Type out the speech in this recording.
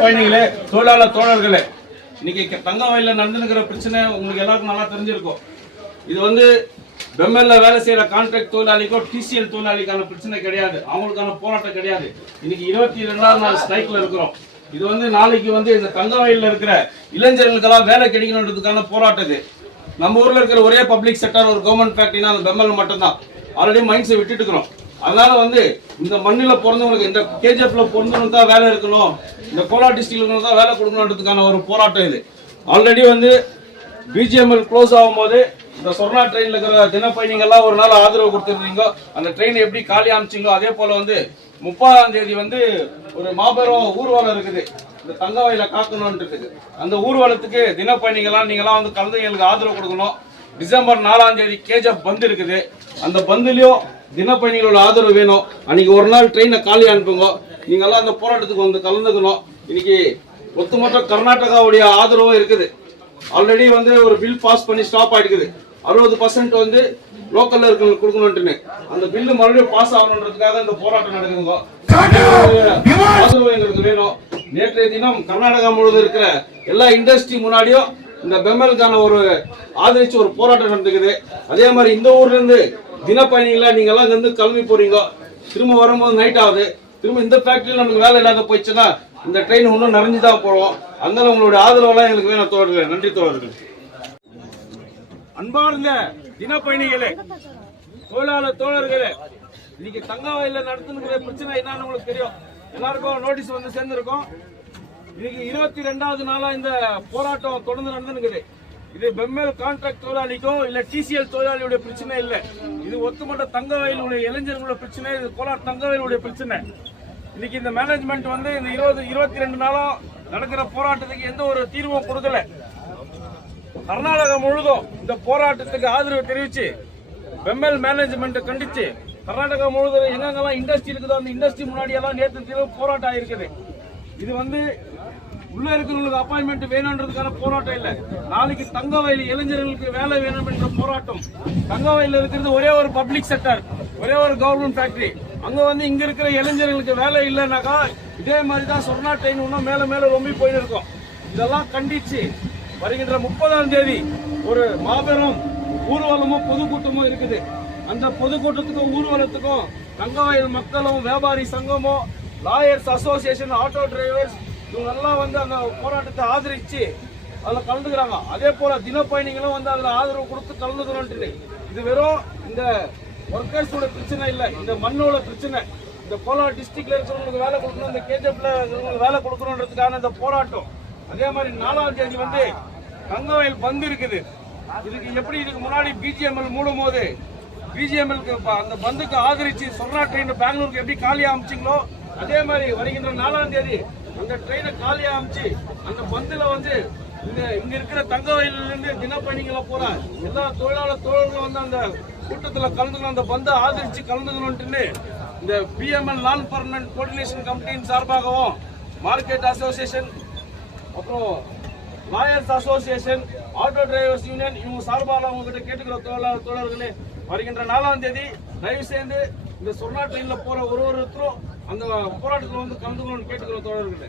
பயணிகளே, தொழிலாளர் தோழர்களே, இன்னைக்கு தங்கவயல்ல நடந்துக்கிற பிரச்சனை உங்களுக்கு எல்லாருக்கும் நல்லா தெரிஞ்சிருக்கும். இது வந்து பெம்மெல்ல வேலை செய்யற கான்ட்ராக்ட் தொழிலாளிக்கோ டிசிஎல் தொழிலாளிக்கான பிரச்சனை கிடையாது, அவங்களுக்கான போராட்டம் கிடையாது. இன்னைக்கு 22வது நாள் ஸ்ட்ரைக்ல இருக்கிறோம். இது வந்து நாளைக்கு வந்து இந்த தங்கவயல்ல இருக்கிற இளைஞர்களுக்கெல்லாம் வேலை கிடைக்கணுன்றதுக்கான போராட்டம். இது நம்ம ஊர்ல இருக்கிற ஒரே பப்ளிக் செக்டர் ஒரு கவர்மெண்ட் ஃபேக்டரினா அந்த பெம்மெல் மட்டும்தான். ஆல்ரெடி மைண்ட்ஸை விட்டுட்டு இருக்கிறோம். அதனால வந்து இந்த மண்ணில் பிறந்தவங்களுக்கு, இந்த கேஜிஎஃப்ல பிறந்தவங்களுக்கு தான் வேலை இருக்கணும், இந்த கோலார் டிஸ்ட்ரிக்ட்ல தான் வேலை கொடுக்கணுன்றதுக்கான ஒரு போராட்டம் இது. ஆல்ரெடி வந்து பிஜிஎம்எல் க்ளோஸ் ஆகும்போது இந்த சொர்ணா ட்ரெயின்ல இருக்கிற தினப்பயணிகள்லாம் ஒரு நாள் ஆதரவு கொடுத்துருந்தீங்க. அந்த ட்ரெயினை எப்படி காலி அமைச்சிங்களோ அதே போல வந்து 30ஆம் தேதி வந்து ஒரு மாபெரும் ஊர்வலம் இருக்குது இந்த தங்கவயலை காக்கணும்ன்றது. அந்த ஊர்வலத்துக்கு தினப்பயணிகள்லாம் நீங்களாம் வந்து கலந்து எங்களுக்கு ஆதரவு கொடுக்கணும். டிசம்பர் 4ஆம் தேதி கேஜிஎஃப் பந்து இருக்குது. அந்த பந்துலயும் தினப்பயணிகளோட ஆதரவு வேணும். அன்னைக்கு ஒரு நாள் ட்ரெயினை காலி அனுப்புங்க. நீங்கெல்லாம் அந்த போராட்டத்துக்கு வந்து கலந்துக்கணும். இன்னைக்கு ஒட்டுமொத்த கர்நாடகாவுடைய ஆதரவும் இருக்குது. ஆல்ரெடி வந்து ஒரு பில் பாஸ் பண்ணி ஸ்டாப் ஆயிடுக்குது. 60% வந்து லோக்கல்ல இருக்க கொடுக்கணும்னு அந்த பில்லு மறுபடியும் பாஸ் ஆகணுன்றதுக்காக இந்த போராட்டம் நடக்குதுங்க. ஆதரவு எங்களுக்கு வேணும். நேற்றைய தினம் கர்நாடகா முழுவதும் இருக்கிற எல்லா இண்டஸ்ட்ரி முன்னாடியும் இந்த பெம்மெலுக்கான ஒரு ஆதரிச்சு ஒரு போராட்டம் நடந்துக்குது. அதே மாதிரி இந்த ஊர்ல இருந்து தினப்பயணிகளா நீங்க எல்லாம் இருந்து கிளம்பி போறீங்க, திரும்ப வரும்போது நைட் ஆகுது. திரும்ப இந்த ஃபேக்டரியில நமக்கு வேலை இல்லாத போயிடுச்சுன்னா இந்த ட்ரெயின் இன்னும் நிறைஞ்சுதான் போவோம். அதனால உங்களுடைய ஆதரவெல்லாம் எங்களுக்கு வேணும் தோழர்களே. நன்றி தோழர்கள். அன்பார்ந்த தினப்பயணிகளே, தொழிலாளர் தோழர்களே, இன்னைக்கு தங்கவயல்ல நடத்துகிற பிரச்சனை என்னன்னு உங்களுக்கு தெரியும். எல்லாருக்கும் நோட்டீஸ் வந்து சேர்ந்திருக்கும். இன்னைக்கு 22வது நாளா இந்த போராட்டம் தொடர்ந்து நடந்துருக்குது. இது பெம்மெல் கான்ட்ராக்ட் தொழிலாளிக்கோ இல்ல டிசிஎல் தொழிலாளியுடைய பிரச்சனை இல்ல. இது ஒட்டுமொத்த தங்கவயலுடைய இளைஞர்களுடைய பிரச்சனை. இது கோலார் தங்கவயலுடைய பிரச்சனை. இன்னைக்கு இந்த மேனேஜ்மெண்ட் வந்து இந்த 22 நாளும் நடக்கிற போராட்டத்துக்கு எந்த ஒரு தீர்வும் கொடுக்கல. கர்நாடகா முழுதும் இந்த போராட்டத்துக்கு ஆதரவு தெரிவிச்சு பெம்மெல் மேனேஜ்மெண்ட் கண்டிச்சு கர்நாடகா முழுவதும் எங்கெங்கெல்லாம் இண்டஸ்ட்ரி இருக்குதோ அந்த இண்டஸ்ட்ரி முன்னாடி எல்லாம் நேற்று போராட்டம் ஆயிருக்குது. இது வந்து உள்ள இருக்கிறவங்களுக்கு அப்பாயின்மெண்ட் வேணும்ன்றதுக்கான போராட்டம் இல்ல. நாளைக்கு தங்கவயல் இளைஞர்களுக்கு வேலை வேணும் என்ற போராட்டம். தங்கவயல் இருக்கிறது ஒரே ஒரு பப்ளிக் செக்டர், ஒரே ஒரு கவர்மெண்ட் ஃபேக்டரி. அங்க வந்து இங்க இருக்கிற இளைஞர்களுக்கு வேலை இல்லைன்னாக்கா இதே மாதிரிதான் சொர்ணா ட்ரெயின் இன்னும் மேல மேல ரொம்ப போயிட்டு இருக்கும். இதெல்லாம் கண்டிச்சு வருகின்ற 30ஆம் தேதி ஒரு மாபெரும் ஊர்வலமும் பொதுக்கூட்டமும் இருக்குது. அந்த பொதுக்கூட்டத்துக்கும் ஊர்வலத்துக்கும் தங்கவயல் மக்களும் வியாபாரி சங்கமும் லாயர்ஸ் அசோசியேஷன் ஆட்டோ டிரைவர்ஸ் இவங்க எல்லாம் வந்து அந்த போராட்டத்தை ஆதரிச்சு அதுல கலந்துக்கிறாங்க. அதே போல தினப்பயணிகளும் வந்து அதுல ஆதரவு கொடுத்து கலந்துக்கணும். இது வெறும் இந்த ஒர்க்கர்ஸோட பிரச்சனை இல்ல, இந்த மண்ணோட பிரச்சனை. இந்த கோலார் டிஸ்ட்ரிக்ட்ல இருக்கிறவங்களுக்கு வேலை கொடுக்கணும், இந்த கேஜிஎஃப்ல இருக்கிறவங்களுக்கு வேலை கொடுக்கணுன்றதுக்கான இந்த போராட்டம். அதே மாதிரி 4ஆம் தேதி வந்து தங்கவயல் பந்து இருக்குது. இதுக்கு முன்னாடி பிஜிஎம்எல் மூடும் போது பிஜிஎம்எல் அந்த பந்துக்கு ஆதரிச்சு சொர்ணா ட்ரெயின் பெங்களூருக்கு எப்படி காலியா அமைச்சிங்களோ அதே மாதிரி வருகின்ற 4ஆம் தேதி அந்த ட்ரெயினை காலியா அமைச்சு அந்த பந்துல வந்து இங்க இருக்கிற தங்கவயல்ல இருந்து தினப்பயணிகளை போற எல்லா தொழிலாளர் தோழர்களும் வந்து அந்த கூட்டத்துல கலந்துக்கணும், அந்த பந்தை ஆதரிச்சு கலந்துக்கணும்னு இந்த பிஎம்எல் நான் பர்மனன்ட் கோஆர்டினேஷன் கமிட்டியின் சார்பாகவும் மார்க்கெட் அசோசியேஷன் அப்புறம் lawyers association auto drivers union இவங்க சார்பாக உங்ககிட்ட கேட்டுக்கிற தொழிலாளர் தோழர்களே, வருகின்ற 4ஆம் தேதி தயவு செய்து இந்த சொர்ணா ட்ரெயின்ல போற ஒருத்தரும் அந்த போராட்டத்தில் வந்து கலந்துக்கணும்னு கேட்டுக்கிற தோழர்களே.